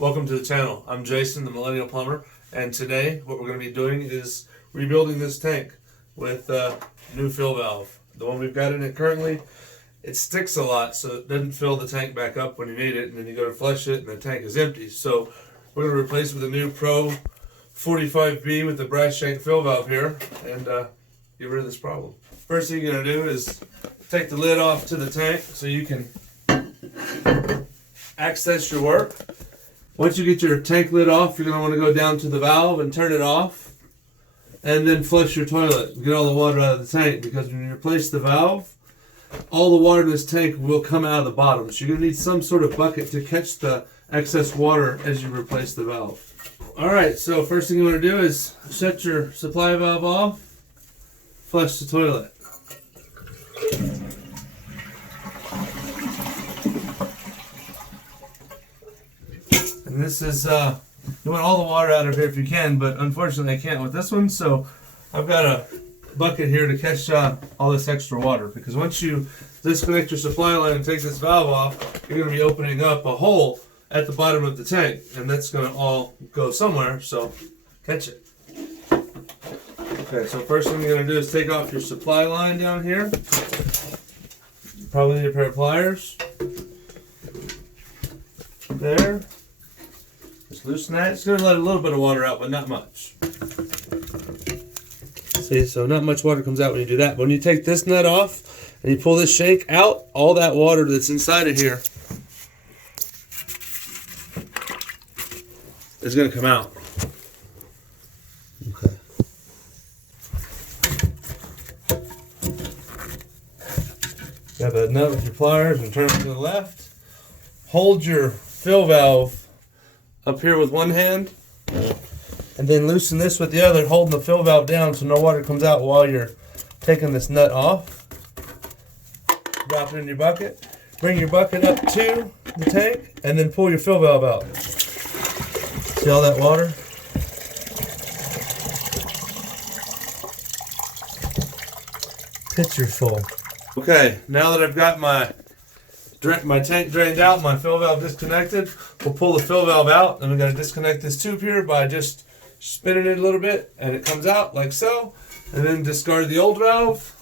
Welcome to the channel. I'm Jason, the Millennial Plumber, and today what we're going to be doing is rebuilding this tank with a new fill valve. The one we've got in it currently, it sticks a lot, so it doesn't fill the tank back up when you need it, and then you go to flush it and the tank is empty. So we're going to replace it with a new Pro 45B with the brass shank fill valve here and get rid of this problem. First thing you're going to do is take the lid off to the tank so you can access your work. Once you get your tank lid off, you're going to want to go down to the valve and turn it off, and then flush your toilet and get all the water out of the tank, because when you replace the valve, all the water in this tank will come out of the bottom. So you're going to need some sort of bucket to catch the excess water as you replace the valve. Alright, so first thing you want to do is shut your supply valve off, flush the toilet. And this is, you want all the water out of here if you can, but unfortunately I can't with this one, so I've got a bucket here to catch all this extra water, because once you disconnect your supply line and take this valve off, you're going to be opening up a hole at the bottom of the tank, and that's going to all go somewhere, so catch it. Okay, so first thing you're going to do is take off your supply line down here. You probably need a pair of pliers. There. Just loosen that. It's going to let a little bit of water out, but not much. See, so not much water comes out when you do that. But when you take this nut off and you pull this shank out, all that water that's inside of here is going to come out. Okay. Grab that nut with your pliers and turn it to the left. Hold your fill valve up here with one hand, and then loosen this with the other, holding the fill valve down so no water comes out while you're taking this nut off. Drop it in your bucket. Bring your bucket up to the tank, and then pull your fill valve out. See all that water? Picture full. Okay, now that I've got my tank drained out, my fill valve disconnected, we'll pull the fill valve out, and we're going to disconnect this tube here by just spinning it a little bit, and it comes out like so, and then discard the old valve,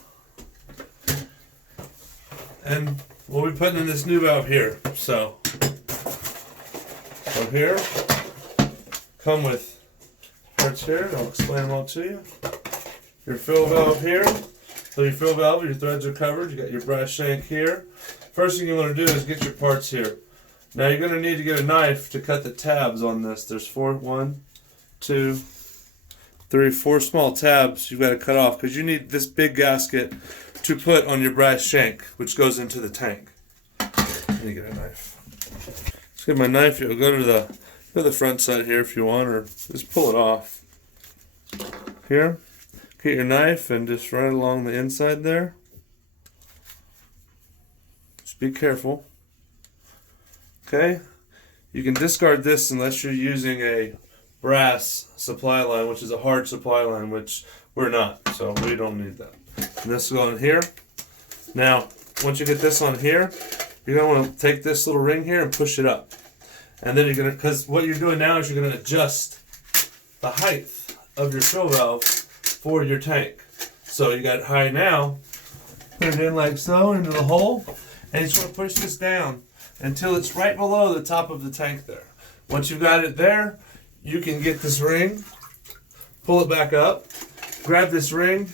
and we'll be putting in this new valve here. So here, come with parts here, and I'll explain them all to you. Your fill valve here, so your fill valve, your threads are covered, you got your brass shank here. First thing you want to do is get your parts here. Now you're going to need to get a knife to cut the tabs on this. There's four small tabs you've got to cut off, because you need this big gasket to put on your brass shank, which goes into the tank. Let me get a knife. Let's get my knife. You'll go to the front side here if you want, or just pull it off. Here, get your knife and just run it along the inside there. Be careful. Okay, you can discard this unless you're using a brass supply line, which is a hard supply line, which we're not, so we don't need that. And this will go in here. Now, once you get this on here, you're going to want to take this little ring here and push it up. And then you're going to, because what you're doing now is you're going to adjust the height of your fill valve for your tank. So you got it high now, put it in like so into the hole. And you just want to push this down until it's right below the top of the tank there. Once you've got it there, you can get this ring, pull it back up, grab this ring,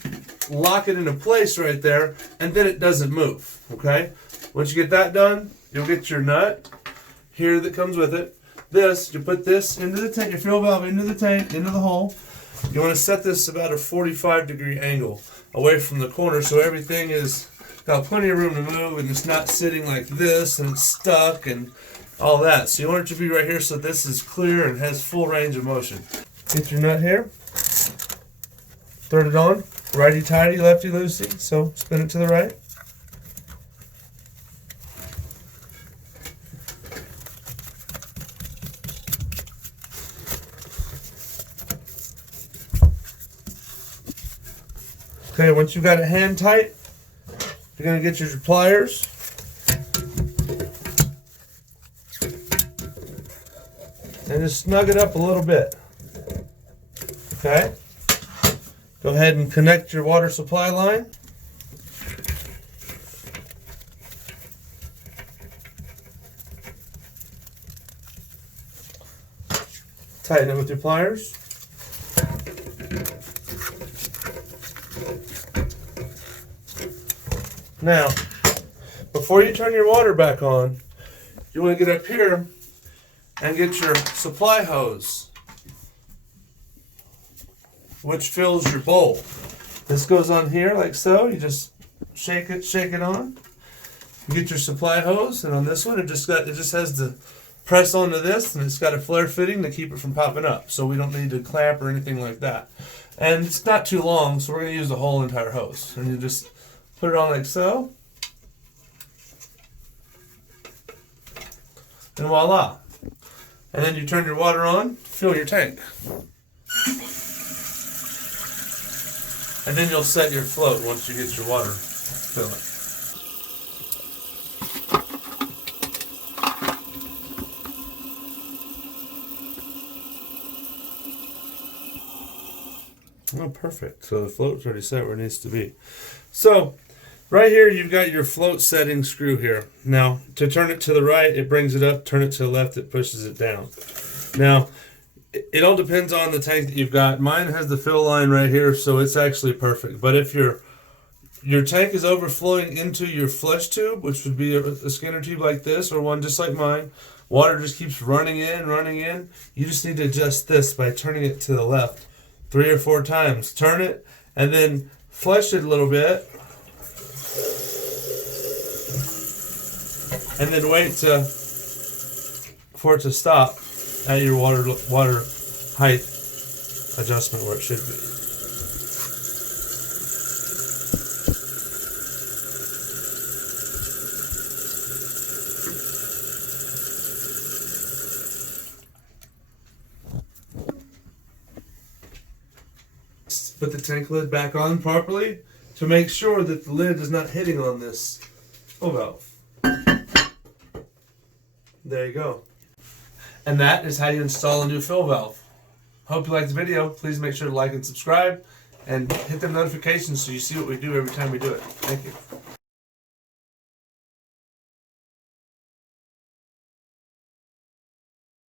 lock it into place right there, and then it doesn't move, okay? Once you get that done, you'll get your nut here that comes with it. You put this into the tank, your fill valve into the tank, into the hole. You want to set this about a 45-degree angle away from the corner so everything is got plenty of room to move, and it's not sitting like this and it's stuck and all that. So you want it to be right here so this is clear and has full range of motion. Get your nut here, thread it on, righty tighty, lefty loosey, so spin it to the right. Okay, once you've got it hand tight, you're going to get your pliers. and just snug it up a little bit. Okay? Go ahead and connect your water supply line. Tighten it with your pliers. Now, before you turn your water back on, you want to get up here and get your supply hose, which fills your bowl. This goes on here like so. You just shake it on. You get your supply hose, and on this one, it just has to press onto this, and it's got a flare fitting to keep it from popping up. So we don't need to clamp or anything like that. And it's not too long, so we're going to use the whole entire hose. And you just put it on like so. And voila. And then you turn your water on, fill your tank. And then you'll set your float once you get your water filling. Oh, perfect. So the float's already set where it needs to be. So right here, you've got your float setting screw here. Now, to turn it to the right, it brings it up. Turn it to the left, it pushes it down. Now, it all depends on the tank that you've got. Mine has the fill line right here, so it's actually perfect. But if your tank is overflowing into your flush tube, which would be a Skinner tube like this, or one just like mine, water just keeps running in. You just need to adjust this by turning it to the left 3 or 4 times. Turn it, and then flush it a little bit. And then wait for it to stop at your water height adjustment where it should be. Put the tank lid back on properly to make sure that the lid is not hitting on this flow valve. There you go. And that is how you install a new fill valve. Hope you liked the video. Please make sure to like and subscribe and hit the notifications so you see what we do every time we do it. Thank you.